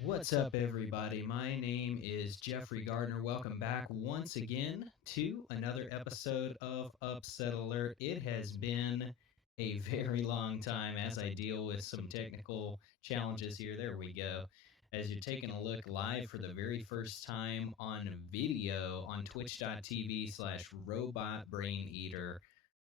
What's up, everybody? My name is Jeffrey Gardner. Welcome back once again to another episode of Upset Alert. It has been a very long time as I deal with some technical challenges here. There we go. As you're taking a look live for the very first time on video on twitch.tv/slash robot brain eater.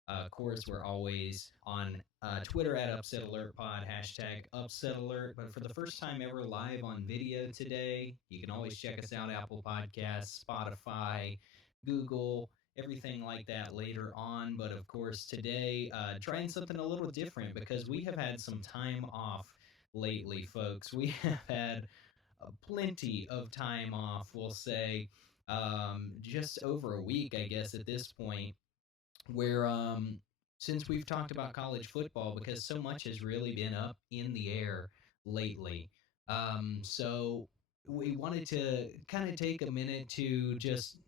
Of course, we're always on Twitter at Upset Alert Pod, hashtag Upset Alert. But for the first time ever live on video today, you can always check us out Apple Podcasts, Spotify, Google, everything like that later on. But of course, today, trying something a little different because we have had some time off lately, folks. We have had plenty of time off, we'll say, just over a week, I guess, at this point where since we've talked about college football because so much has really been up in the air lately. So we wanted to kind of take a minute to just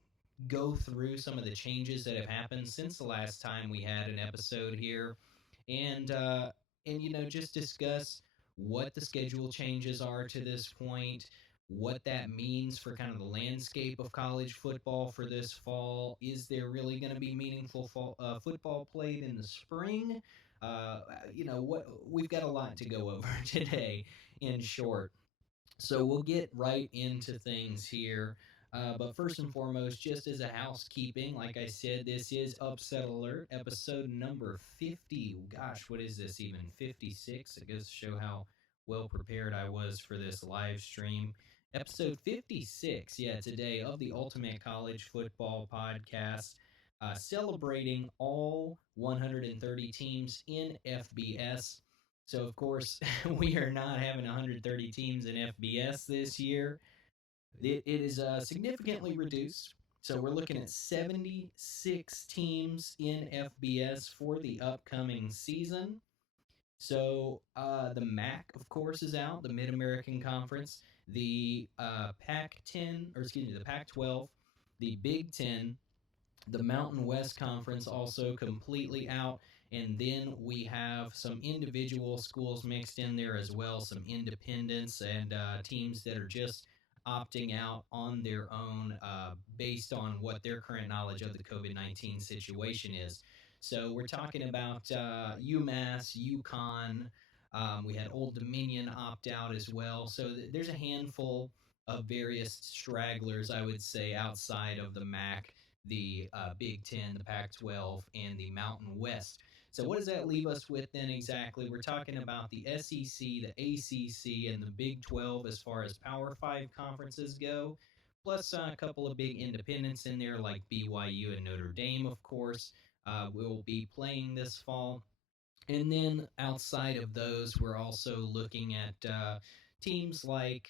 go through some of the changes that have happened since the last time we had an episode here, and just discuss what the schedule changes are to this point, what that means for kind of the landscape of college football for this fall. Is there really going to be meaningful football played in the spring? What we've got a lot to go over today. In short, so we'll get right into things here. But first and foremost, just as a housekeeping, like I said, this is Upset Alert, episode number 50. Gosh, what is this even? 56? It goes to show how well prepared I was for this live stream. Episode 56, yeah, today of the Ultimate College Football Podcast, celebrating all 130 teams in FBS. So, of course, we are not having 130 teams in FBS this year. It is significantly reduced. So, we're looking at 76 teams in FBS for the upcoming season. So, the MAC, of course, is out, the Mid American Conference, the Pac 10, or excuse me, the Pac 12, the Big 10, the Mountain West Conference also completely out. And then we have some individual schools mixed in there as well, some independents and teams that are just opting out on their own based on what their current knowledge of the COVID-19 situation is. So we're talking about UMass, UConn. We had Old Dominion opt out as well. So there's a handful of various stragglers, I would say, outside of the MAC, the Big Ten, the Pac 12, and the Mountain West. So, what does that leave us with then exactly? We're talking about the SEC, the ACC, and the Big 12 as far as Power 5 conferences go, plus a couple of big independents in there like BYU and Notre Dame, of course, will be playing this fall. And then outside of those, we're also looking at teams like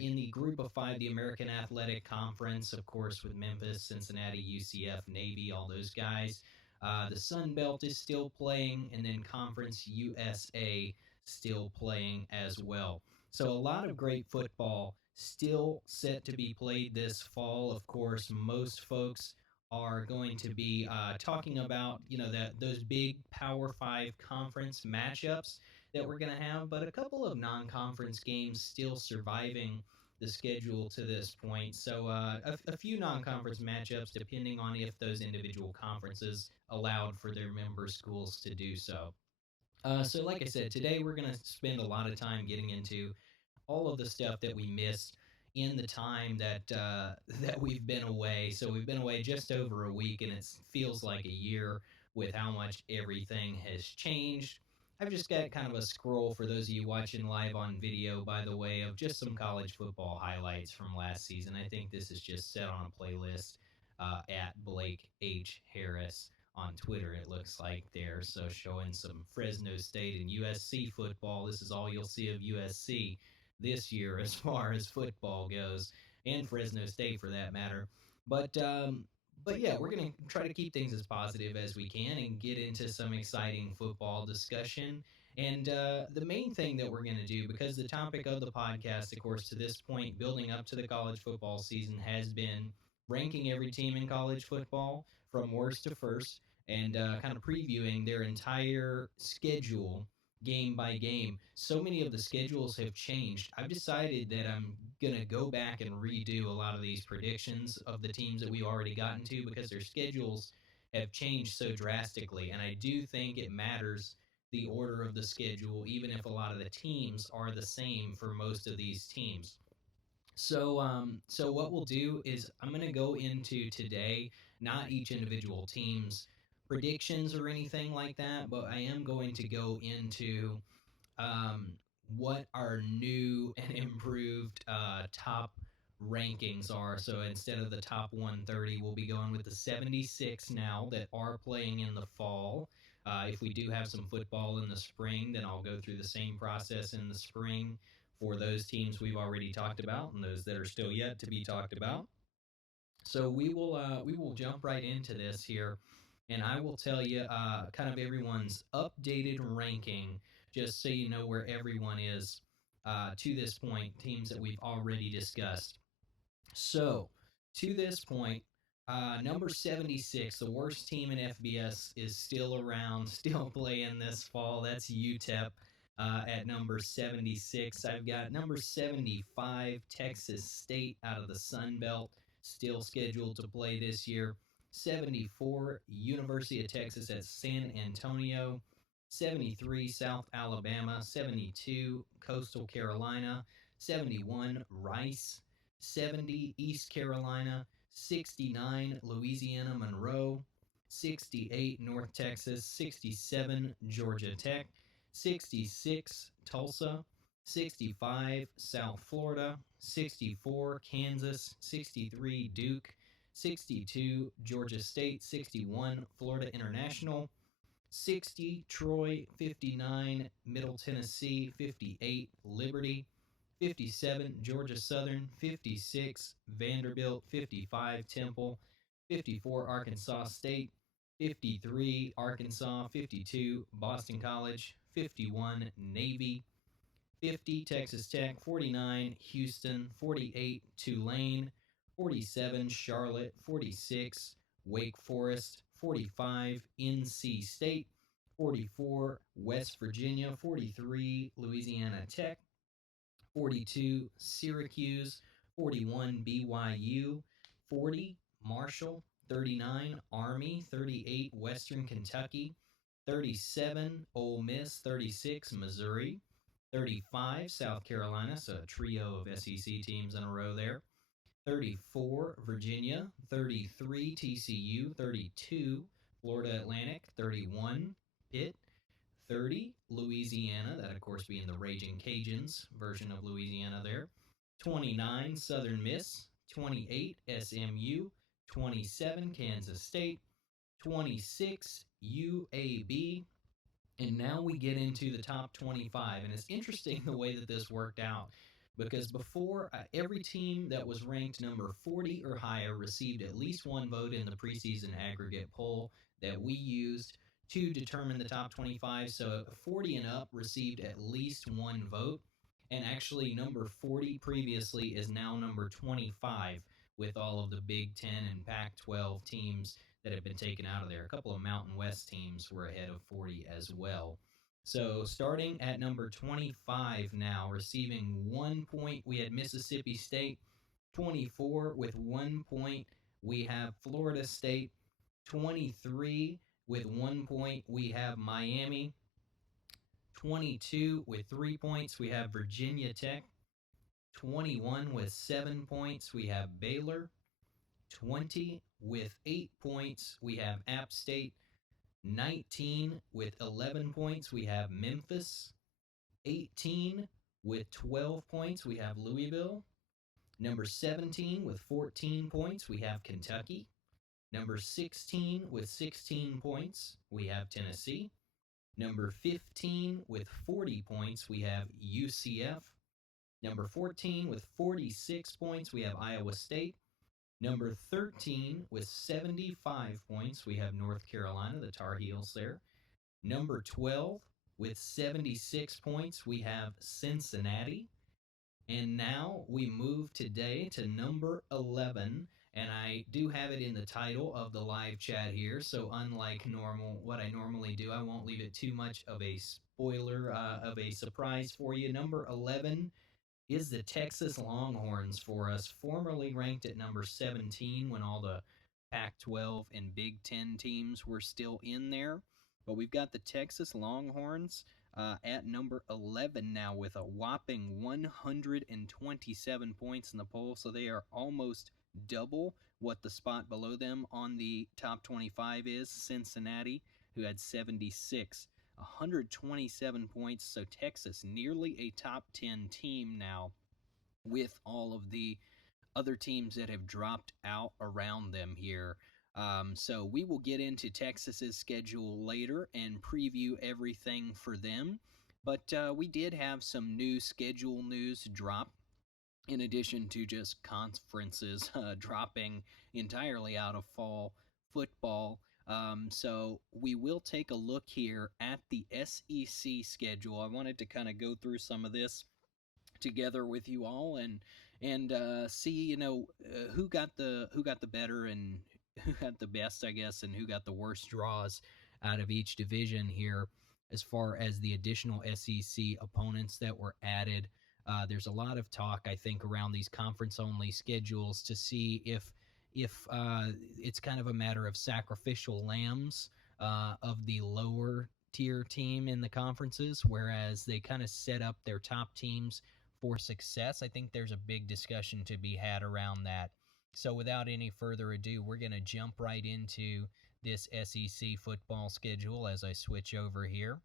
in the group of five, the American Athletic Conference, of course, with Memphis, Cincinnati, UCF, Navy, all those guys. The Sun Belt is still playing, and then Conference USA still playing as well. So a lot of great football still set to be played this fall. Of course, most folks are going to be talking about, that those big Power Five conference matchups that we're going to have, but a couple of non-conference games still surviving the schedule to this point. So a few non-conference matchups, depending on if those individual conferences allowed for their member schools to do so. So, like I said, today we're going to spend a lot of time getting into all of the stuff that we missed in the time that that we've been away. So we've been away just over a week, and it feels like a year with how much everything has changed. I've just got kind of a scroll for those of you watching live on video, by the way, of just some college football highlights from last season. I think this is just set on a playlist at Blake H. Harris on Twitter, it looks like there. So showing some Fresno State and USC football. This is all you'll see of USC this year as far as football goes, and Fresno State for that matter. But yeah, we're going to try to keep things as positive as we can and get into some exciting football discussion. And the main thing that we're going to do, because the topic of the podcast, of course, to this point, building up to the college football season, has been ranking every team in college football from worst to first and kind of previewing their entire schedule game by game. So many of the schedules have changed. I've decided that I'm going to go back and redo a lot of these predictions of the teams that we've already gotten to because their schedules have changed so drastically. And I do think it matters the order of the schedule, even if a lot of the teams are the same for most of these teams. So what we'll do is I'm going to go into today, not each individual team's predictions or anything like that, but I am going to go into um, what our new and improved top rankings are. So instead of the top 130, we'll be going with the 76 now that are playing in the fall. If we do have some football in the spring, then I'll go through the same process in the spring for those teams we've already talked about and those that are still yet to be talked about. So we will jump right into this here, and I will tell you kind of everyone's updated ranking, just so you know where everyone is to this point. Teams that we've already discussed. So, to this point, number 76, the worst team in FBS, is still around, still playing this fall. That's UTEP at number 76. I've got number 75, Texas State out of the Sun Belt, still scheduled to play this year. 74, University of Texas at San Antonio. 73, South Alabama. 72, Coastal Carolina. 71, Rice. 70, East Carolina. 69, Louisiana Monroe. 68, North Texas. 67, Georgia Tech. 66, Tulsa. 65, South Florida. 64, Kansas. 63, Duke. 62, Georgia State. 61, Florida International. 60, Troy. 59, Middle Tennessee. 58, Liberty. 57, Georgia Southern. 56, Vanderbilt. 55, Temple. 54, Arkansas State. 53, Arkansas. 52, Boston College. 51, Navy. 50, Texas Tech. 49, Houston. 48, Tulane. 47, Charlotte. 46, Wake Forest. 45, NC State. 44, West Virginia. 43, Louisiana Tech. 42, Syracuse. 41, BYU. 40, Marshall. 39, Army. 38, Western Kentucky. 37, Ole Miss. 36, Missouri. 35, South Carolina. So a trio of SEC teams in a row there. 34, Virginia. 33, TCU. 32, Florida Atlantic. 31, Pitt. 30, Louisiana. That, of course, being the Raging Cajuns version of Louisiana there. 29, Southern Miss. 28, SMU. 27, Kansas State. 26, UAB. And now we get into the top 25. And it's interesting the way that this worked out because before, every team that was ranked number 40 or higher received at least one vote in the preseason aggregate poll that we used to determine the top 25. So 40 and up received at least one vote. And actually, number 40 previously is now number 25 with all of the Big Ten and Pac 12 teams that have been taken out of there. A couple of Mountain West teams were ahead of 40 as well. So starting at number 25 now, receiving 1 point, we had Mississippi State. 24 with 1 point, we have Florida State. 23 with 1 point, we have Miami. 22 with 3 points, we have Virginia Tech. 21 with 7 points, we have Baylor. 20 with 8 points, we have App State. 19 with 11 points, we have Memphis. 18 with 12 points, we have Louisville. Number 17 with 14 points, we have Kentucky. Number 16 with 16 points, we have Tennessee. Number 15 with 40 points, we have UCF. Number 14 with 46 points, we have Iowa State. Number 13 with 75 points, we have North Carolina, the Tar Heels there. Number 12 with 76 points, we have Cincinnati. And now we move today to number 11, And I do have it in the title of the live chat here. So unlike what I normally do, I won't leave it too much of a spoiler, of a surprise for you. Number 11 is the Texas Longhorns for us, formerly ranked at number 17 when all the Pac 12 and Big Ten teams were still in there. But we've got the Texas Longhorns at number 11 now with a whopping 127 points in the poll. So they are almost double what the spot below them on the top 25 is, Cincinnati, who had 76. 127 points, so Texas nearly a top 10 team now with all of the other teams that have dropped out around them here. So we will get into Texas's schedule later and preview everything for them. But we did have some new schedule news drop in addition to just conferences dropping entirely out of fall football. So we will take a look here at the SEC schedule. I wanted to kind of go through some of this together with you all and see who got the better and who got the best, I guess, and who got the worst draws out of each division here as far as the additional SEC opponents that were added. There's a lot of talk, I think, around these conference only schedules to see if it's kind of a matter of sacrificial lambs of the lower tier team in the conferences, whereas they kind of set up their top teams for success. I think there's a big discussion to be had around that. So without any further ado, we're going to jump right into this SEC football schedule as I switch over here.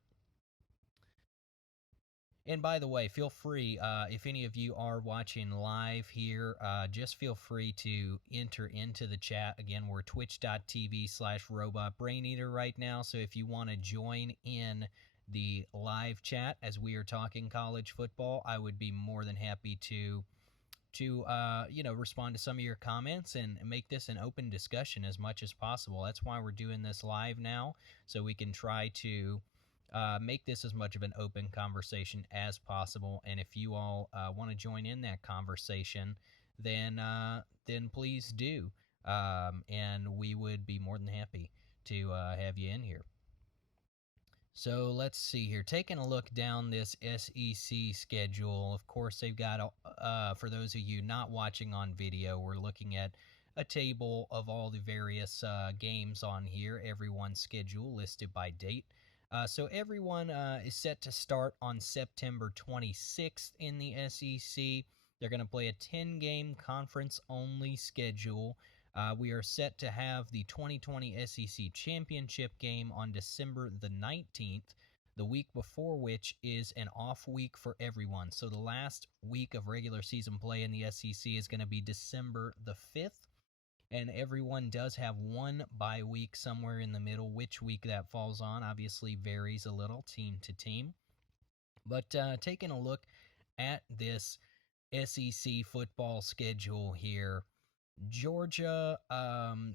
And by the way, feel free, if any of you are watching live here, just feel free to enter into the chat. Again, we're twitch.tv/robotbraineater right now. So if you want to join in the live chat as we are talking college football, I would be more than happy to respond to some of your comments and make this an open discussion as much as possible. That's why we're doing this live now, so we can try to make this as much of an open conversation as possible. And if you all want to join in that conversation, then please do, and we would be more than happy to have you in here. So let's see here. Taking a look down this SEC schedule, of course, they've got, for those of you not watching on video, we're looking at a table of all the various games on here, everyone's schedule listed by date. So everyone is set to start on September 26th in the SEC. They're going to play a 10-game conference-only schedule. We are set to have the 2020 SEC Championship game on December the 19th, the week before which is an off week for everyone. So the last week of regular season play in the SEC is going to be December the 5th, and everyone does have one bye week somewhere in the middle. Which week that falls on obviously varies a little team to team. But taking a look at this SEC football schedule here, Georgia,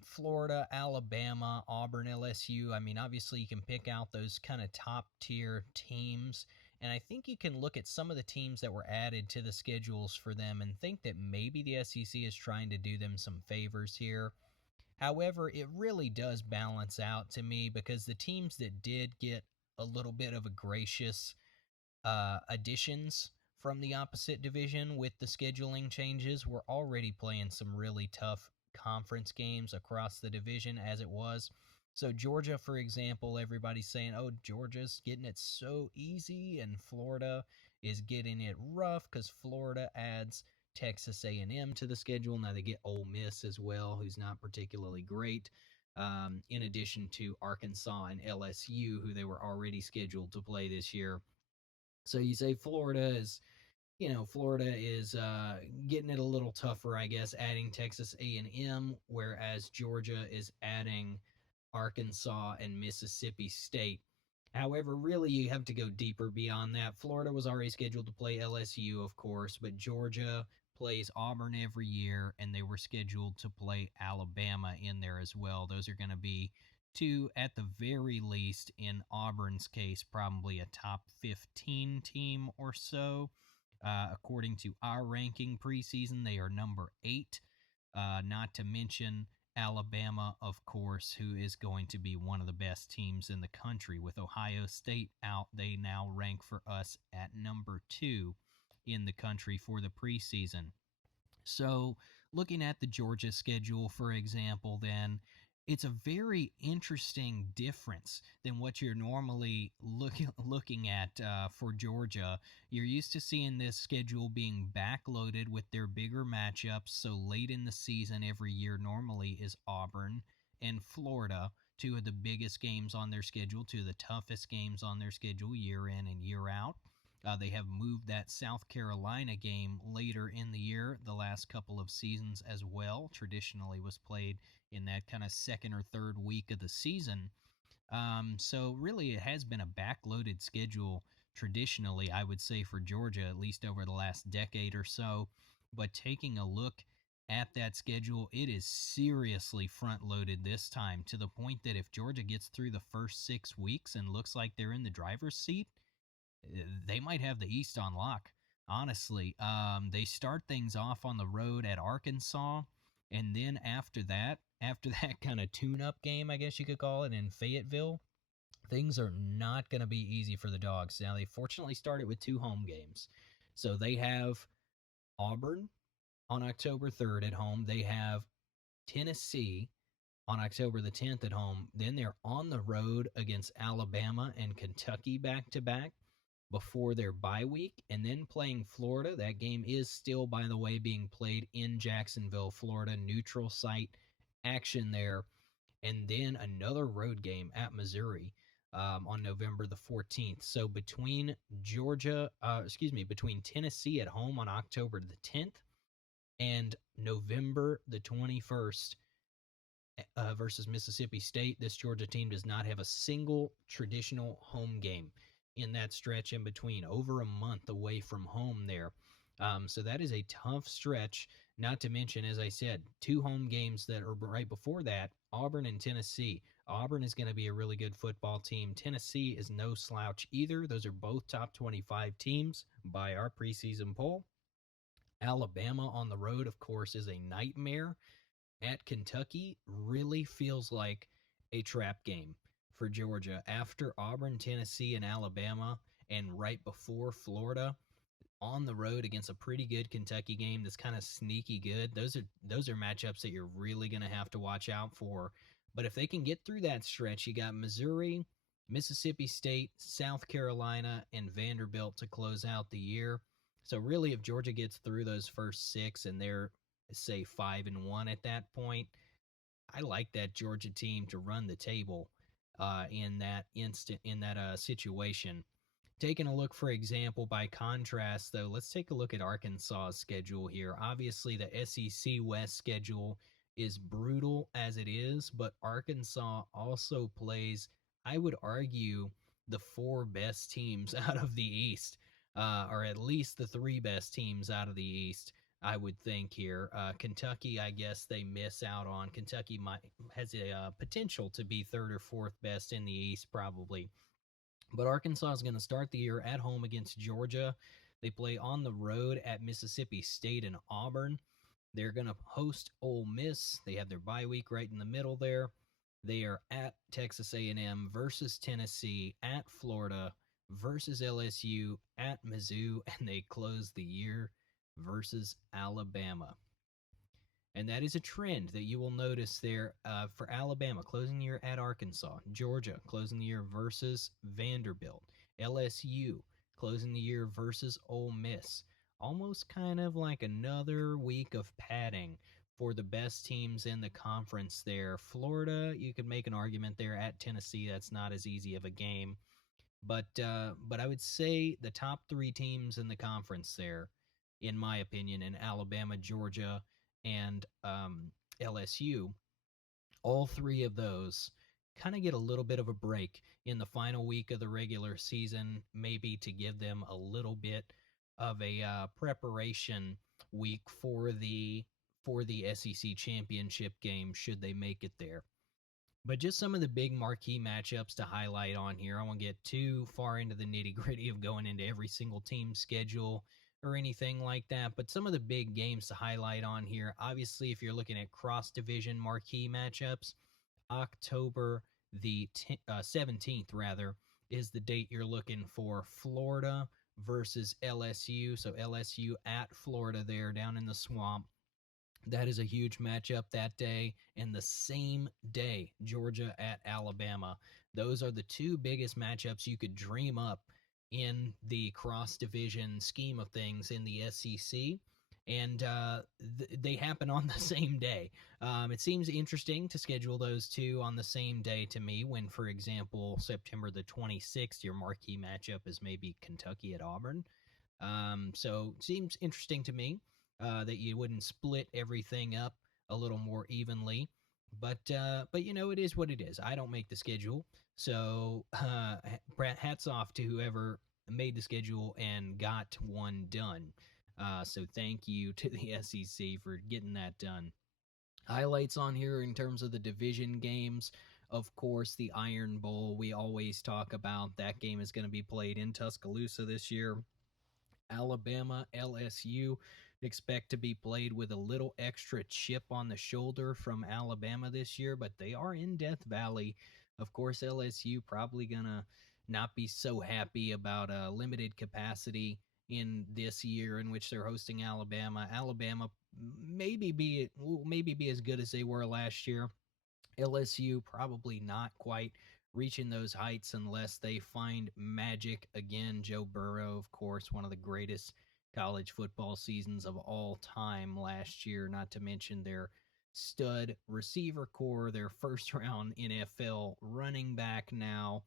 Florida, Alabama, Auburn, LSU. I mean, obviously you can pick out those kind of top tier teams, and I think you can look at some of the teams that were added to the schedules for them and think that maybe the SEC is trying to do them some favors here. However, it really does balance out to me because the teams that did get a little bit of a gracious additions from the opposite division with the scheduling changes, we're already playing some really tough conference games across the division as it was. So Georgia, for example, everybody's saying, oh, Georgia's getting it so easy, and Florida is getting it rough because Florida adds Texas A&M to the schedule. Now they get Ole Miss as well, who's not particularly great, in addition to Arkansas and LSU, who they were already scheduled to play this year. So you say Florida is getting it a little tougher, I guess, adding Texas A&M, whereas Georgia is adding Arkansas and Mississippi State. However, really, you have to go deeper beyond that. Florida was already scheduled to play LSU, of course, but Georgia plays Auburn every year, and they were scheduled to play Alabama in there as well. Those are going to be two, at the very least, in Auburn's case, probably a top 15 team or so. According to our ranking preseason, they are number 8. not to mention Alabama, of course, who is going to be one of the best teams in the country. With Ohio State out, they now rank for us at number 2 in the country for the preseason. So, looking at the Georgia schedule, for example, then it's a very interesting difference than what you're normally looking at for Georgia. You're used to seeing this schedule being backloaded with their bigger matchups. So late in the season every year normally is Auburn and Florida, two of the biggest games on their schedule, two of the toughest games on their schedule year in and year out. They have moved that South Carolina game later in the year, the last couple of seasons as well. Traditionally was played in that kind of second or third week of the season. So really it has been a backloaded schedule traditionally, I would say, for Georgia, at least over the last decade or so. But taking a look at that schedule, it is seriously front loaded this time, to the point that if Georgia gets through the first 6 weeks and looks like they're in the driver's seat, they might have the East on lock. Honestly, they start things off on the road at Arkansas, and then after that kind of tune-up game, I guess you could call it, in Fayetteville, things are not going to be easy for the Dogs. Now, they fortunately started with 2 home games, so they have Auburn on October 3rd at home. They have Tennessee on October the 10th at home. Then they're on the road against Alabama and Kentucky back-to-back before their bye week, and then playing Florida. That game is still, by the way, being played in Jacksonville, Florida, neutral site action there, and then another road game at Missouri on November the 14th. So between between Tennessee at home on October the 10th and November the 21st, versus Mississippi State, this Georgia team does not have a single traditional home game in that stretch in between, over a month away from home there. So that is a tough stretch, not to mention, as I said, 2 home games that are right before that, Auburn and Tennessee. Auburn is going to be a really good football team. Tennessee is no slouch either. Those are both top 25 teams by our preseason poll. Alabama on the road, of course, is a nightmare. At Kentucky really feels like a trap game for Georgia. After Auburn, Tennessee, and Alabama, and right before Florida, on the road against a pretty good Kentucky game that's kind of sneaky good. Those are matchups that you're really going to have to watch out for. But if they can get through that stretch, you got Missouri, Mississippi State, South Carolina, and Vanderbilt to close out the year. So really, if Georgia gets through those first 6 and they're, say, 5-1 at that point, I like that Georgia team to run the table in that situation. Taking a look, for example, by contrast, though, let's take a look at Arkansas's schedule here. Obviously, the SEC West schedule is brutal as it is, but Arkansas also plays, I would argue, the 4 best teams out of the East, or at least the 3 best teams out of the East, I would think here. Kentucky, I guess they miss out on. Kentucky has a potential to be 3rd or 4th best in the East, probably. But Arkansas is going to start the year at home against Georgia. They play on the road at Mississippi State and Auburn. They're going to host Ole Miss. They have their bye week right in the middle there. They are at Texas A&M versus Tennessee, at Florida versus LSU, at Mizzou, and they close the year versus Alabama. And that is a trend that you will notice there for Alabama, closing the year at Arkansas. Georgia, closing the year versus Vanderbilt. LSU, closing the year versus Ole Miss. Almost kind of like another week of padding for the best teams in the conference there. Florida, you could make an argument there at Tennessee. That's not as easy of a game. But I would say the top 3 teams in the conference there, in my opinion, in Alabama, Georgia, and LSU, all 3 of those kind of get a little bit of a break in the final week of the regular season, maybe to give them a little bit of a preparation week for the SEC championship game, should they make it there. But just some of the big marquee matchups to highlight on here. I won't get too far into the nitty-gritty of going into every single team's schedule, or anything like that. But some of the big games to highlight on here, obviously, if you're looking at cross division marquee matchups, October the 17th, rather, is the date you're looking for. Florida versus LSU. So LSU at Florida there down in the swamp. That is a huge matchup that day. And the same day, Georgia at Alabama. Those are the two biggest matchups you could dream up in the cross division scheme of things in the SEC. And they happen on the same day. It seems interesting to schedule those two on the same day to me when, for example, September the 26th, your marquee matchup is maybe Kentucky at Auburn. So it seems interesting to me that you wouldn't split everything up a little more evenly. But it is what it is. I don't make the schedule, so hats off to whoever made the schedule and got one done. So thank you to the SEC for getting that done. Highlights on here in terms of the division games. Of course, the Iron Bowl. We always talk about that game is going to be played in Tuscaloosa this year. Alabama, LSU expect to be played with a little extra chip on the shoulder from Alabama this year, but they are in Death Valley. Of course, LSU probably gonna not be so happy about a limited capacity in this year in which they're hosting Alabama. Alabama maybe be as good as they were last year. LSU probably not quite reaching those heights unless they find magic again. Joe Burrow, of course, one of the greatest college football seasons of all time last year, not to mention their stud receiver core, their first round NFL running back now.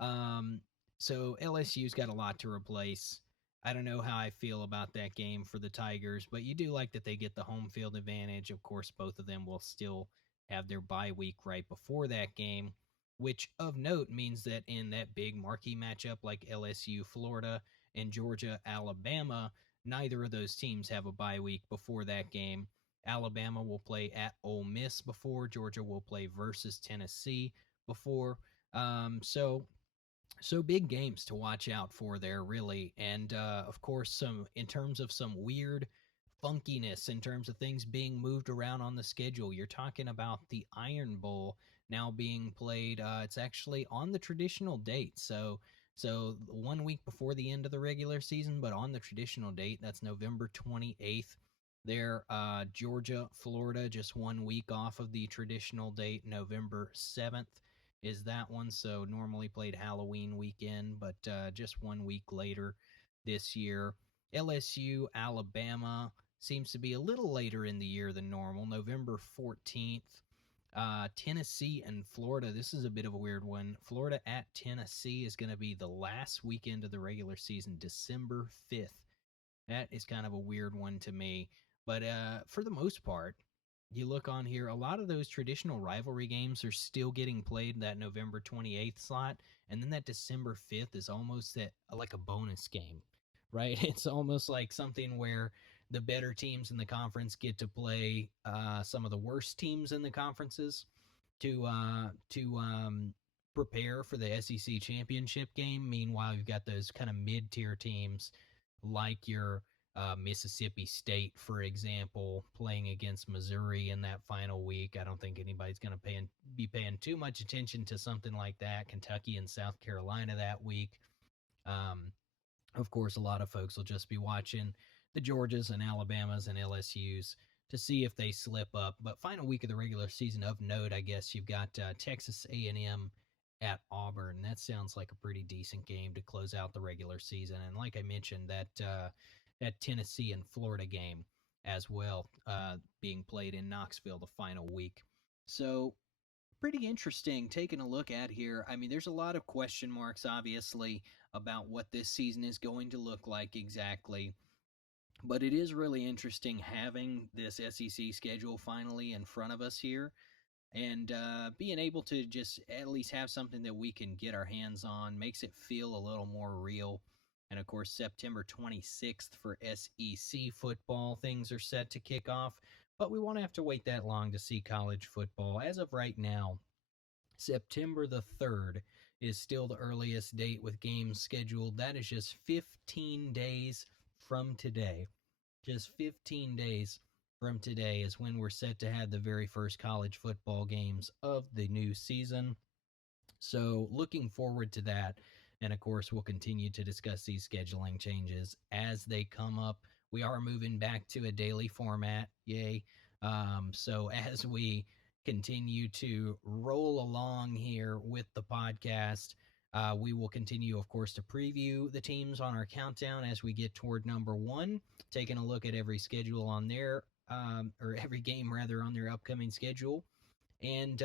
Um, so LSU's got a lot to replace. I don't know how I feel about that game for the Tigers, but you do like that they get the home field advantage. Of course, both of them will still have their bye week right before that game, which of note means that in that big marquee matchup like LSU Florida and Georgia Alabama, neither of those teams have a bye week before that game. Alabama will play at Ole Miss before, Georgia will play versus Tennessee before. So big games to watch out for there, really. And of course, some in terms of some weird funkiness in terms of things being moved around on the schedule. You're talking about the Iron Bowl now being played. It's actually on the traditional date, so 1 week before the end of the regular season, but on the traditional date. That's November 28th. There, Georgia, Florida, just 1 week off of the traditional date, November 7th is that one. So normally played Halloween weekend, but just 1 week later this year. LSU, Alabama seems to be a little later in the year than normal, November 14th. Tennessee and Florida. This is a bit of a weird one. Florida at Tennessee is going to be the last weekend of the regular season, December 5th. That is kind of a weird one to me. But for the most part, you look on here, a lot of those traditional rivalry games are still getting played that November 28th slot. And then that December 5th is almost like a bonus game, right? It's almost like something where the better teams in the conference get to play some of the worst teams in the conferences to prepare for the SEC championship game. Meanwhile, you've got those kind of mid-tier teams like your Mississippi State, for example, playing against Missouri in that final week. I don't think anybody's going to be paying too much attention to something like that. Kentucky and South Carolina that week. Of course, a lot of folks will just be watching the Georgias and Alabamas and LSUs to see if they slip up. But final week of the regular season of note, I guess you've got Texas A&M at Auburn. That sounds like a pretty decent game to close out the regular season. And like I mentioned, that Tennessee and Florida game as well, being played in Knoxville the final week. So pretty interesting taking a look at here. I mean, there's a lot of question marks, obviously, about what this season is going to look like exactly. But it is really interesting having this SEC schedule finally in front of us here and being able to just at least have something that we can get our hands on makes it feel a little more real. And of course, September 26th for SEC football, things are set to kick off, but we won't have to wait that long to see college football. As of right now, September the 3rd is still the earliest date with games scheduled. That is just 15 days from today, just 15 days from today, is when we're set to have the very first college football games of the new season. So, looking forward to that. And of course, we'll continue to discuss these scheduling changes as they come up. We are moving back to a daily format. Yay. So, as we continue to roll along here with the podcast, we will continue, of course, to preview the teams on our countdown as we get toward number one, taking a look at every schedule on their, or every game rather, on their upcoming schedule. And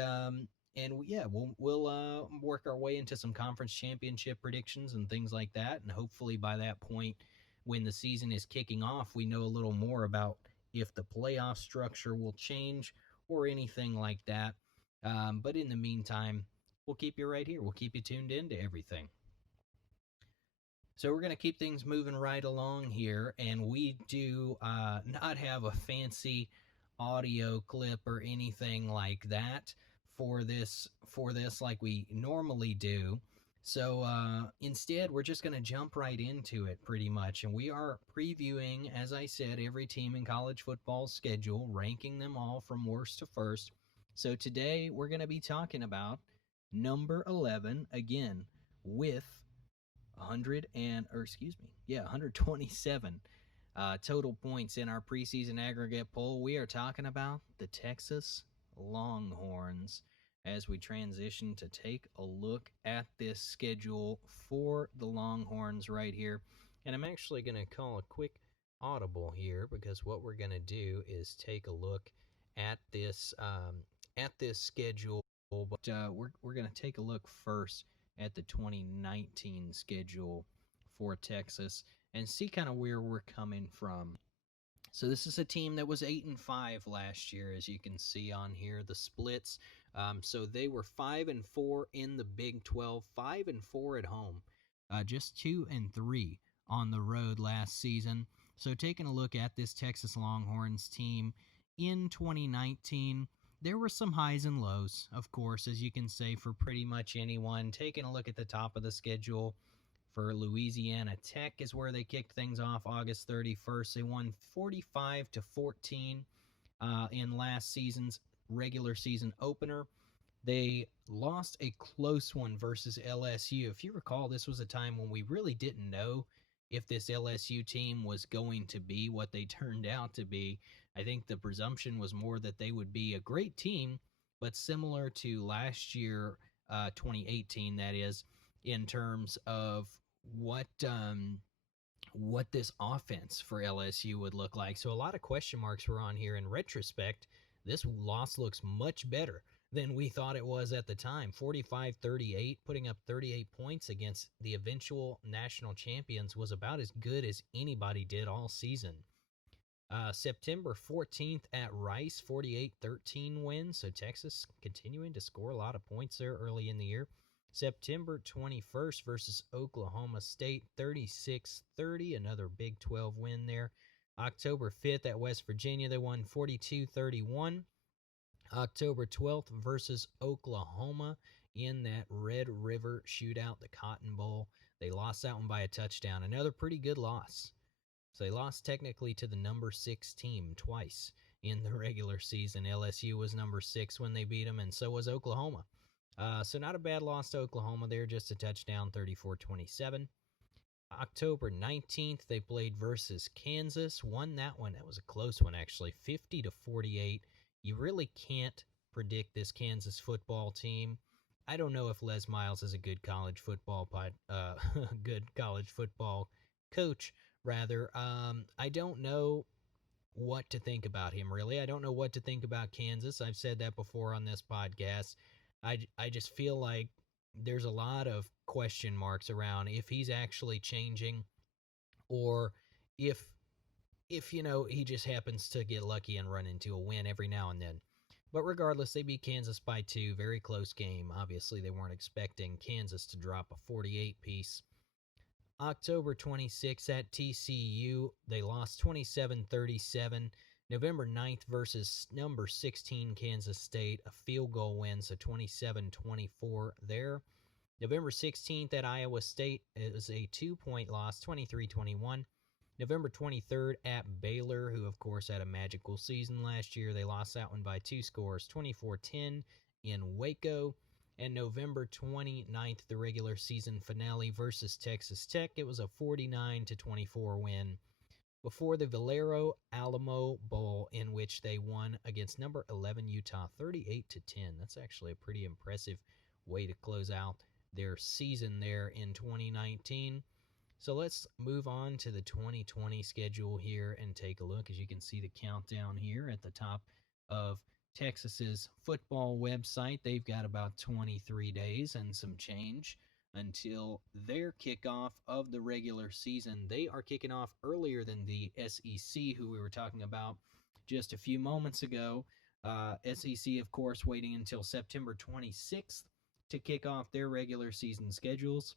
yeah, we'll work our way into some conference championship predictions and things like that. And hopefully by that point, when the season is kicking off, we know a little more about if the playoff structure will change or anything like that. But in the meantime, we'll keep you right here. We'll keep you tuned into everything. So we're going to keep things moving right along here, and we do not have a fancy audio clip or anything like that for this like we normally do. So instead, we're just going to jump right into it pretty much, and we are previewing, as I said, every team in college football schedule, ranking them all from worst to first. So today we're going to be talking about number 11 again with 127 total points in our preseason aggregate poll. We are talking about the Texas Longhorns as we transition to take a look at this schedule for the Longhorns right here. And I'm actually going to call a quick audible here, because what we're going to do is take a look at this schedule. But we're going to take a look first at the 2019 schedule for Texas and see kind of where we're coming from. So this is a team that was 8-5 last year, as you can see on here, the splits. So they were 5-4 in the Big 12, 5-4 at home, just 2-3 on the road last season. So taking a look at this Texas Longhorns team in 2019, there were some highs and lows, of course, as you can say for pretty much anyone. Taking a look at the top of the schedule for Louisiana Tech is where they kicked things off August 31st. They won 45-14 in last season's regular season opener. They lost a close one versus LSU. If you recall, this was a time when we really didn't know if this LSU team was going to be what they turned out to be. I think the presumption was more that they would be a great team, but similar to last year, 2018, that is, in terms of what this offense for LSU would look like. So a lot of question marks were on here. In retrospect, this loss looks much better than we thought it was at the time. 45-38, putting up 38 points against the eventual national champions was about as good as anybody did all season. September 14th at Rice, 48-13 win. So Texas continuing to score a lot of points there early in the year. September 21st versus Oklahoma State, 36-30, another Big 12 win there. October 5th at West Virginia, they won 42-31. October 12th versus Oklahoma in that Red River shootout, the Cotton Bowl. They lost that one by a touchdown. Another pretty good loss. So they lost technically to the number 6 team twice in the regular season. LSU was number 6 when they beat them, and so was Oklahoma. So not a bad loss to Oklahoma there, just a touchdown, 34-27. October 19th, they played versus Kansas, won that one. That was a close one, actually, 50-48. You really can't predict this Kansas football team. I don't know if Les Miles is a good college football coach, rather. I don't know what to think about him, really. I don't know what to think about Kansas. I've said that before on this podcast. I just feel like there's a lot of question marks around if he's actually changing, or if he just happens to get lucky and run into a win every now and then. But regardless, they beat Kansas by 2. Very close game. Obviously, they weren't expecting Kansas to drop a 48-piece. October 26th at TCU, they lost 27-37. November 9th versus number 16 Kansas State, a field goal win, so 27-24 there. November 16th at Iowa State, it was a 2-point loss, 23-21. November 23rd at Baylor, who, of course, had a magical season last year. They lost that one by 2 scores, 24-10 in Waco. And November 29th, the regular season finale versus Texas Tech. It was a 49-24 win before the Valero Alamo Bowl, in which they won against number 11 Utah 38-10. That's actually a pretty impressive way to close out their season there in 2019. So let's move on to the 2020 schedule here and take a look. As you can see, the countdown here at the top of Texas's football website. They've got about 23 days and some change until their kickoff of the regular season. They are kicking off earlier than the SEC, who we were talking about just a few moments ago. SEC, of course, waiting until September 26th to kick off their regular season schedules.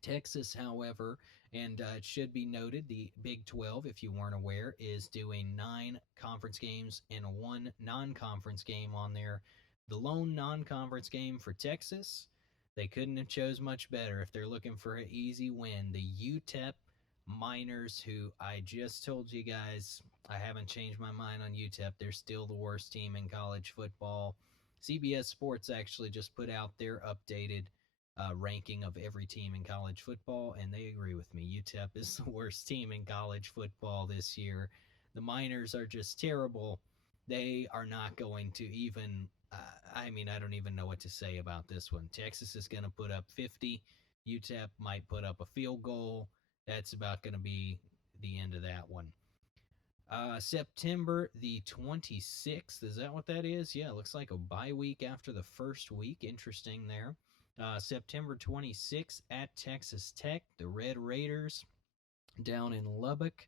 Texas, however, and it should be noted, the Big 12, if you weren't aware, is doing 9 conference games and 1 non-conference game on there. The lone non-conference game for Texas, they couldn't have chose much better if they're looking for an easy win. The UTEP Miners, who I just told you guys, I haven't changed my mind on UTEP. They're still the worst team in college football. CBS Sports actually just put out their updated ranking of every team in college football, and they agree with me. UTEP is the worst team in college football this year. The Miners are just terrible. They are not going to even, I don't even know what to say about this one. Texas is going to put up 50. UTEP might put up a field goal. That's about going to be the end of that one. September the 26th. Is that what that is? Yeah, it looks like a bye week after the first week. Interesting there. September 26th at Texas Tech, the Red Raiders down in Lubbock.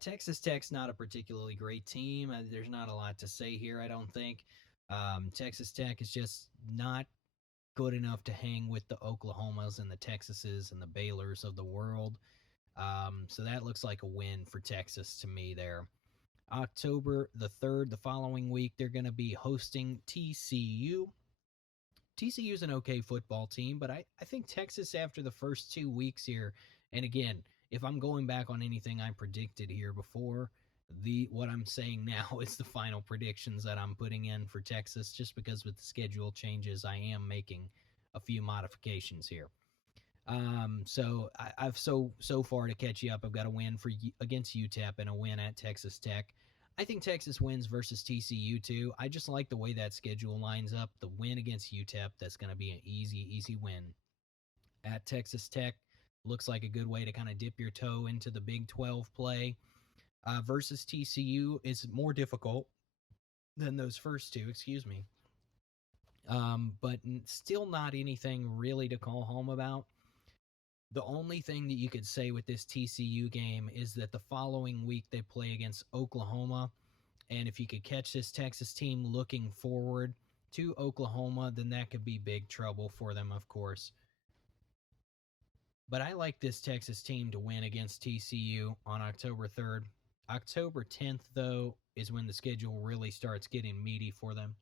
Texas Tech's not a particularly great team. There's not a lot to say here, I don't think. Texas Tech is just not good enough to hang with the Oklahomas and the Texases and the Baylors of the world. So that looks like a win for Texas to me there. October the 3rd, the following week, they're going to be hosting TCU. TCU is an okay football team, but I think Texas, after the first 2 weeks here, and again, if I'm going back on anything I predicted here before, what I'm saying now is the final predictions that I'm putting in for Texas, just because with the schedule changes, I am making a few modifications here. So I've so far to catch you up, I've got a win against UTEP and a win at Texas Tech. I think Texas wins versus TCU too. I just like the way that schedule lines up. The win against UTEP, that's going to be an easy win. At Texas Tech, looks like a good way to kind of dip your toe into the Big 12 play. Versus TCU is more difficult than those first two, excuse me. But still not anything really to call home about. The only thing that you could say with this TCU game is that the following week they play against Oklahoma. And if you could catch this Texas team looking forward to Oklahoma, then that could be big trouble for them, of course. But I like this Texas team to win against TCU on October 3rd. October 10th, though, is when the schedule really starts getting meaty for them.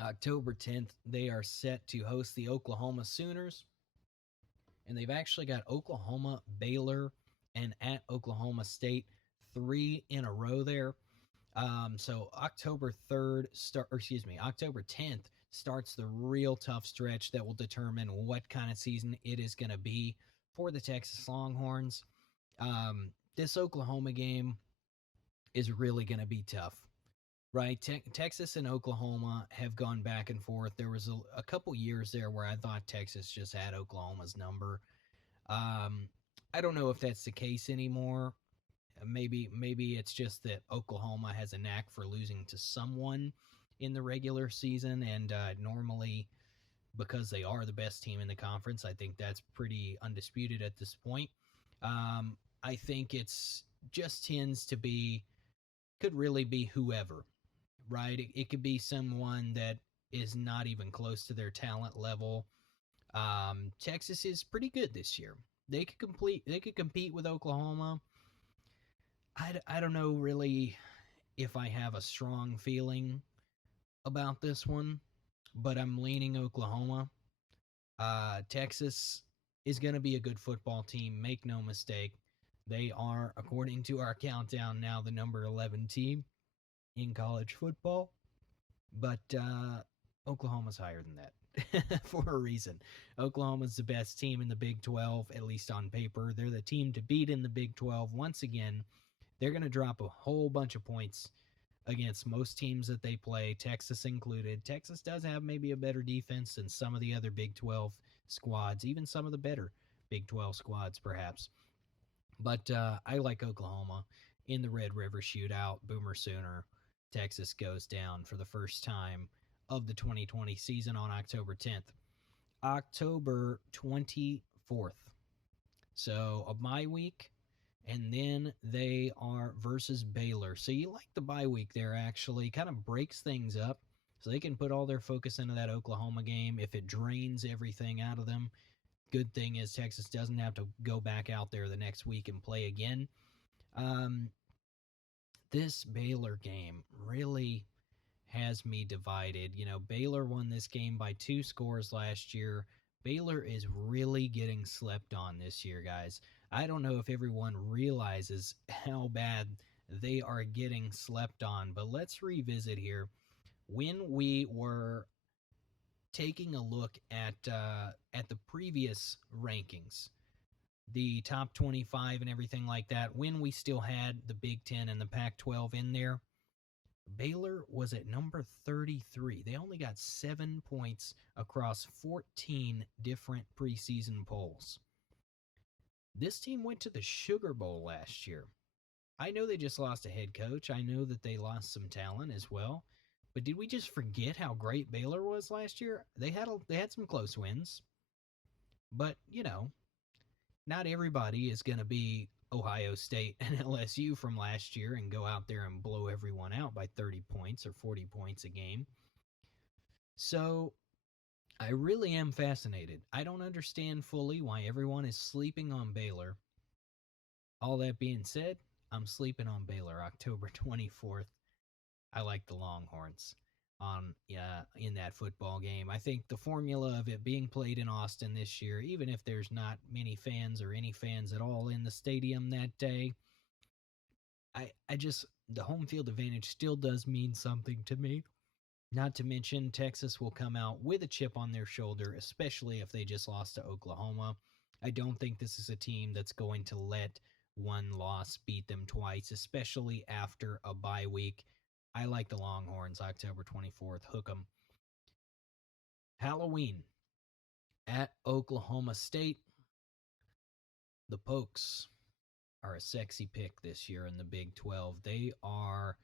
October 10th, they are set to host the Oklahoma Sooners. And they've actually got Oklahoma, Baylor, and at Oklahoma State 3 in a row there. So October 10th starts the real tough stretch that will determine what kind of season it is going to be for the Texas Longhorns. This Oklahoma game is really going to be tough, right? Texas and Oklahoma have gone back and forth. There was a couple years there where I thought Texas just had Oklahoma's number. I don't know if that's the case anymore. Maybe it's just that Oklahoma has a knack for losing to someone in the regular season, and normally, because they are the best team in the conference, I think that's pretty undisputed at this point. I think it's just tends to be, could really be whoever, right? It could be someone that is not even close to their talent level. Texas is pretty good this year. They could compete with Oklahoma. I don't know really if I have a strong feeling about this one, but I'm leaning Oklahoma. Texas, is going to be a good football team. Make no mistake. They are, according to our countdown now, the number 11 team in college football. But Oklahoma's higher than that for a reason. Oklahoma's the best team in the Big 12, at least on paper. They're the team to beat in the Big 12. Once again, they're going to drop a whole bunch of points against most teams that they play, Texas included. Texas does have maybe a better defense than some of the other Big 12 squads, even some of the better Big 12 squads, perhaps. But I like Oklahoma in the Red River Shootout. Boomer Sooner. Texas goes down for the first time of the 2020 season on October 10th. October 24th. So a bye week, and then they are versus Baylor. So you like the bye week there, actually. Kind of breaks things up so they can put all their focus into that Oklahoma game. If it drains everything out of them, good thing is Texas doesn't have to go back out there the next week and play again. This Baylor game really has me divided. You know, Baylor won this game by 2 scores last year. Baylor is really getting slept on this year, guys. I don't know if everyone realizes how bad they are getting slept on, but let's revisit here. When we were taking a look at the previous rankings, the top 25 and everything like that, when we still had the Big 10 and the Pac 12 in there, Baylor was at number 33. They only got 7 points across 14 different preseason polls. This team went to the Sugar Bowl last year. I know they just lost a head coach. I know that they lost some talent as well. But did we just forget how great Baylor was last year? They had some close wins. But, you know, not everybody is going to be Ohio State and LSU from last year and go out there and blow everyone out by 30 points or 40 points a game. So I really am fascinated. I don't understand fully why everyone is sleeping on Baylor. All that being said, I'm sleeping on Baylor October 24th. I like the Longhorns in that football game. I think the formula of it being played in Austin this year, even if there's not many fans or any fans at all in the stadium that day, I just, the home field advantage still does mean something to me. Not to mention, Texas will come out with a chip on their shoulder, especially if they just lost to Oklahoma. I don't think this is a team that's going to let one loss beat them twice, especially after a bye week. I like the Longhorns, October 24th. Hook 'em. Halloween at Oklahoma State. The Pokes are a sexy pick this year in the Big 12. They are,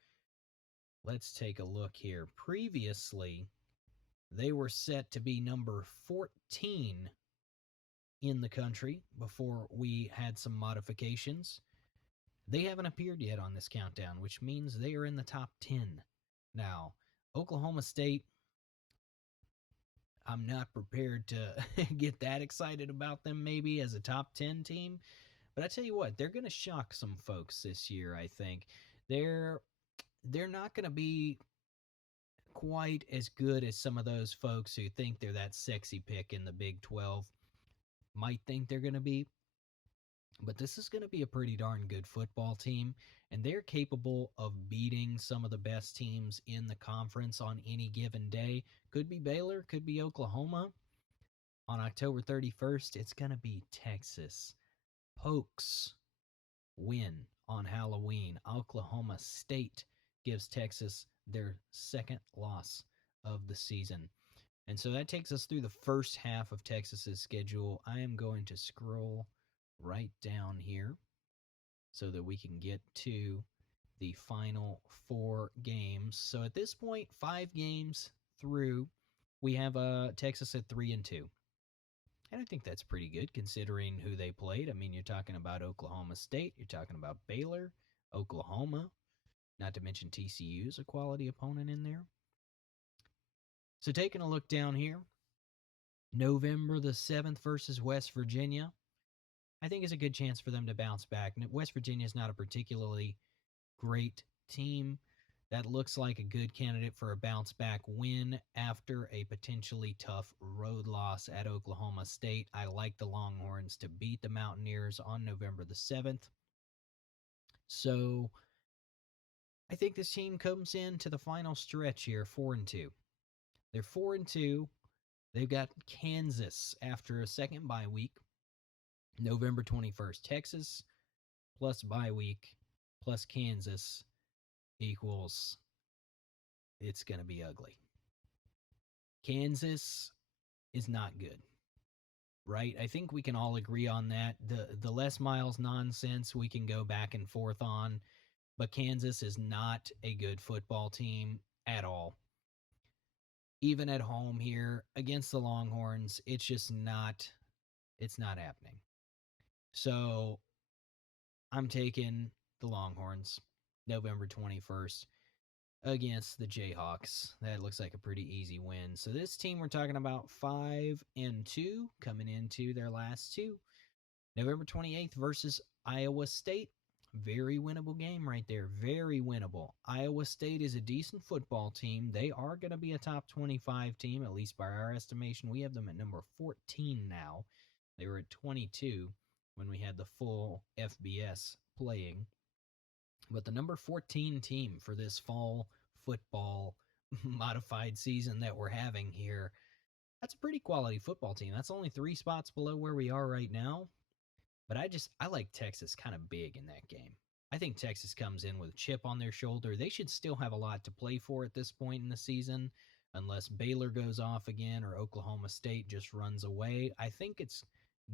let's take a look here. Previously, they were set to be number 14 in the country before we had some modifications. They haven't appeared yet on this countdown, which means they are in the top 10 now. Oklahoma State, I'm not prepared to get that excited about them maybe as a top 10 team. But I tell you what, they're going to shock some folks this year, I think. They're not going to be quite as good as some of those folks who think they're that sexy pick in the Big 12 might think they're going to be. But this is going to be a pretty darn good football team, and they're capable of beating some of the best teams in the conference on any given day. Could be Baylor, could be Oklahoma. On October 31st, it's going to be Texas. Pokes win on Halloween. Oklahoma State gives Texas their second loss of the season. And so that takes us through the first half of Texas's schedule. I am going to scroll right down here so that we can get to the final 4 games. So at this point, 5 games through, we have Texas at 3-2. And I think that's pretty good considering who they played. I mean, you're talking about Oklahoma State, you're talking about Baylor, Oklahoma, not to mention TCU's a quality opponent in there. So taking a look down here, November the 7th versus West Virginia. I think it's a good chance for them to bounce back. West Virginia is not a particularly great team. That looks like a good candidate for a bounce back win after a potentially tough road loss at Oklahoma State. I like the Longhorns to beat the Mountaineers on November the 7th. So I think this team comes into the final stretch here 4-2. They're 4-2. They've got Kansas after a second bye week, November 21st. Texas plus bye week plus Kansas equals it's going to be ugly. Kansas is not good, right? I think we can all agree on that. The Les Miles nonsense we can go back and forth on, but Kansas is not a good football team at all. Even at home here against the Longhorns, it's not happening. So I'm taking the Longhorns November 21st against the Jayhawks. That looks like a pretty easy win. So this team we're talking about 5-2 coming into their last two. November 28th versus Iowa State. Very winnable game right there. Very winnable. Iowa State is a decent football team. They are going to be a top 25 team, at least by our estimation. We have them at number 14 now. They were at 22 when we had the full FBS playing. But the number 14 team for this fall football modified season that we're having here, that's a pretty quality football team. That's only 3 spots below where we are right now. But I like Texas kind of big in that game. I think Texas comes in with a chip on their shoulder. They should still have a lot to play for at this point in the season, unless Baylor goes off again or Oklahoma State just runs away. I think it's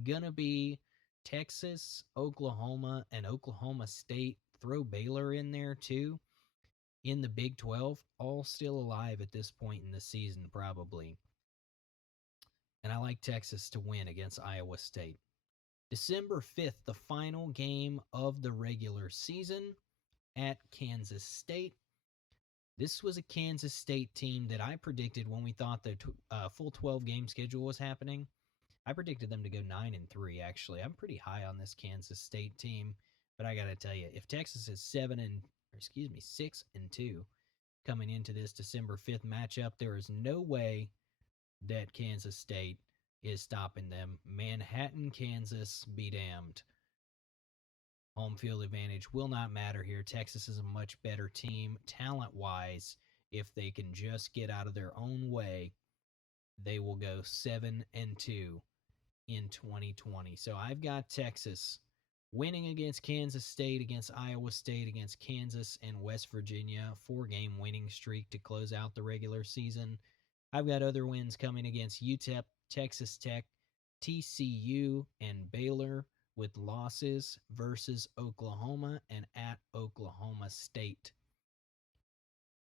going to be Texas, Oklahoma, and Oklahoma State. Throw Baylor in there too. In the Big 12, all still alive at this point in the season, probably. And I like Texas to win against Iowa State. December 5th, the final game of the regular season at Kansas State. This was a Kansas State team that I predicted when we thought the full 12-game schedule was happening. I predicted them to go 9-3, actually. I'm pretty high on this Kansas State team, but I got to tell you, if Texas is 6-2 coming into this December 5th matchup, there is no way that Kansas State is stopping them. Manhattan, Kansas, be damned. Home field advantage will not matter here. Texas is a much better team talent-wise. If they can just get out of their own way, they will go 7-2 in 2020. So I've got Texas winning against Kansas State, against Iowa State, against Kansas and West Virginia. 4-game winning streak to close out the regular season. I've got other wins coming against UTEP, Texas Tech, TCU, and Baylor, with losses versus Oklahoma and at Oklahoma State.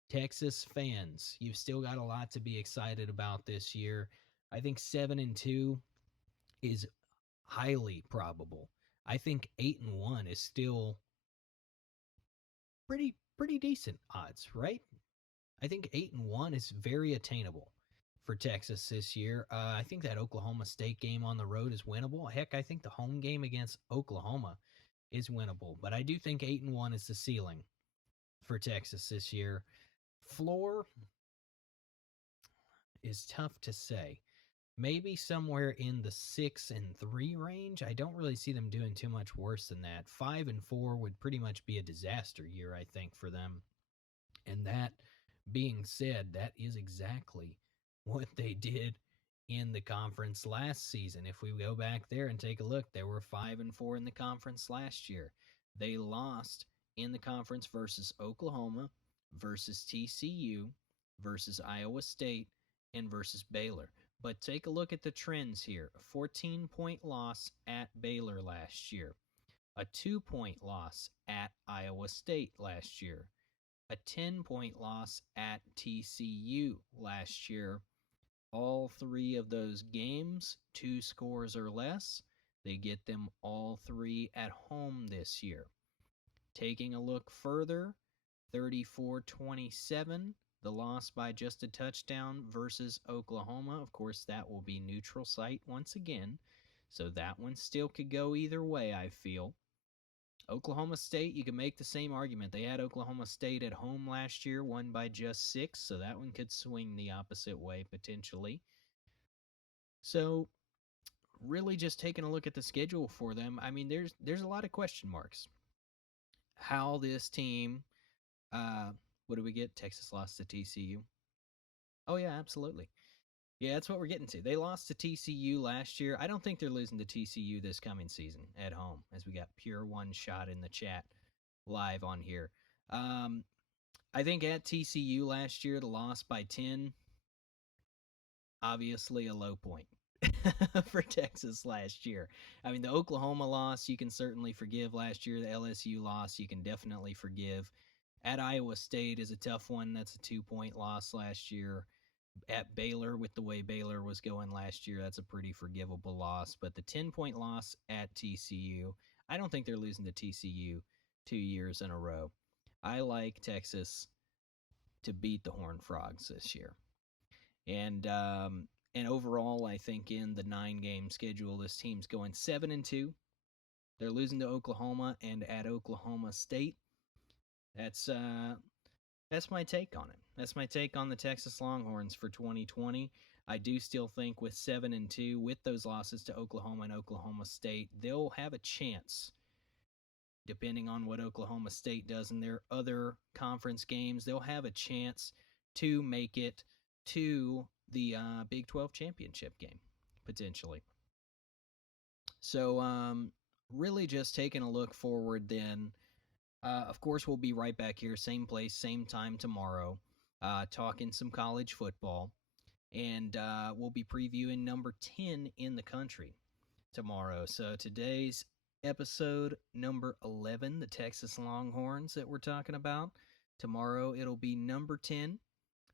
Texas fans, you've still got a lot to be excited about this year. I think 7-2 is highly probable. I think 8-1 is still pretty decent odds, right? I think 8-1 is very attainable for Texas this year. I think that Oklahoma State game on the road is winnable. Heck, I think the home game against Oklahoma is winnable. But I do think 8-1 is the ceiling for Texas this year. Floor is tough to say. Maybe somewhere in the 6-3 range. I don't really see them doing too much worse than that. 5-4 would pretty much be a disaster year, I think, for them. And that being said, that is exactly what they did in the conference last season. If we go back there and take a look, they were 5-4 in the conference last year. They lost in the conference versus Oklahoma, versus TCU, versus Iowa State, and versus Baylor. But take a look at the trends here. A 14-point loss at Baylor last year. A 2-point loss at Iowa State last year. A 10-point loss at TCU last year. All 3 of those games, 2 scores or less. They get them all 3 at home this year. Taking a look further, 34-27, the loss by just a touchdown versus Oklahoma. Of course, that will be neutral site once again, so that one still could go either way, I feel. Oklahoma State, you can make the same argument. They had Oklahoma State at home last year, won by just 6, so that one could swing the opposite way potentially. So, really just taking a look at the schedule for them, I mean, there's a lot of question marks. How this team, what do we get? Texas lost to TCU. Oh yeah, absolutely. Yeah, that's what we're getting to. They lost to TCU last year. I don't think they're losing to TCU this coming season at home, as we got Pure One Shot in the chat live on here. Um, I think at TCU last year, the loss by 10, obviously a low point for Texas last year. I mean, the Oklahoma loss, you can certainly forgive last year. The LSU loss, you can definitely forgive. At Iowa State is a tough one. That's a 2-point loss last year. At Baylor, with the way Baylor was going last year, that's a pretty forgivable loss. But the 10-point loss at TCU, I don't think they're losing to TCU 2 years in a row. I like Texas to beat the Horned Frogs this year. And overall, I think in the 9-game schedule, this team's going 7-2. They're losing to Oklahoma and at Oklahoma State. That's my take on it. That's my take on the Texas Longhorns for 2020. I do still think with 7-2, with those losses to Oklahoma and Oklahoma State, they'll have a chance, depending on what Oklahoma State does in their other conference games, they'll have a chance to make it to the Big 12 championship game, potentially. So, really just taking a look forward then. Of course, we'll be right back here, same place, same time tomorrow, talking some college football. And we'll be previewing number 10 in the country tomorrow. So today's episode number 11, the Texas Longhorns that we're talking about. Tomorrow it'll be number 10.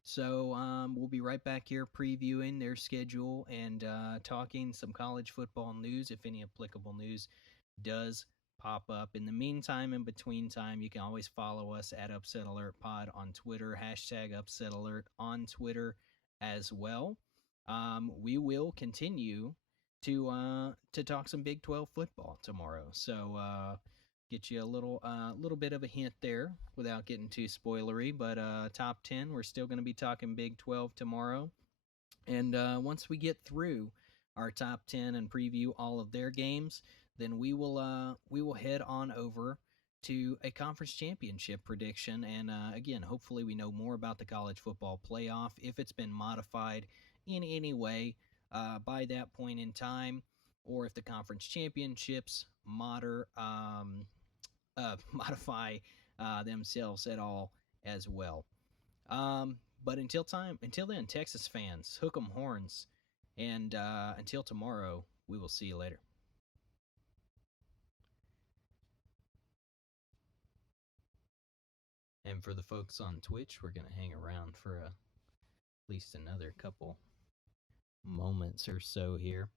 So we'll be right back here previewing their schedule and talking some college football news, if any applicable news does pop up. In the meantime, in between time, you can always follow us at Upset Alert Pod on Twitter, hashtag Upset Alert on Twitter as well. We will continue to talk some Big 12 football tomorrow. So get you a little bit of a hint there without getting too spoilery. But top 10, we're still going to be talking Big 12 tomorrow. And once we get through our top 10 and preview all of their games, then we will head on over to a conference championship prediction. And again, hopefully we know more about the college football playoff, if it's been modified in any way by that point in time, or if the conference championships modify themselves at all as well. But until then, Texas fans, hook 'em horns, and until tomorrow, we will see you later. And for the folks on Twitch, we're gonna hang around for at least another couple moments or so here.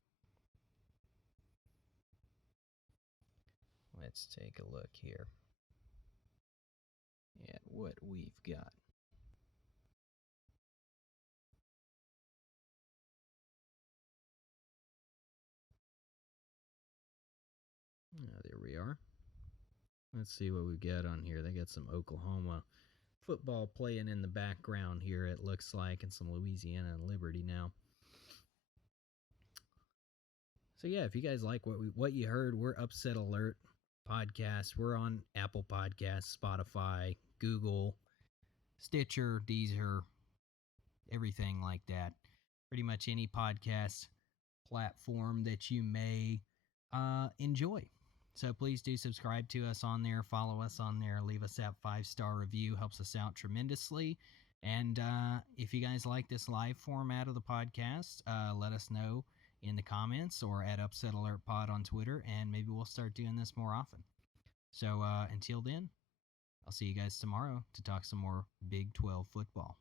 Let's take a look here at what we've got. There we are. Let's see what we've got on here. They got some Oklahoma football playing in the background here, it looks like, and some Louisiana and Liberty now. So yeah, if you guys like what you heard, we're Upset Alert Podcast. We're on Apple Podcasts, Spotify, Google, Stitcher, Deezer, everything like that. Pretty much any podcast platform that you may enjoy. So please do subscribe to us on there, follow us on there, leave us that 5-star review, helps us out tremendously. And if you guys like this live format of the podcast, let us know in the comments or at Upset Alert Pod on Twitter, and maybe we'll start doing this more often. So until then, I'll see you guys tomorrow to talk some more Big 12 football.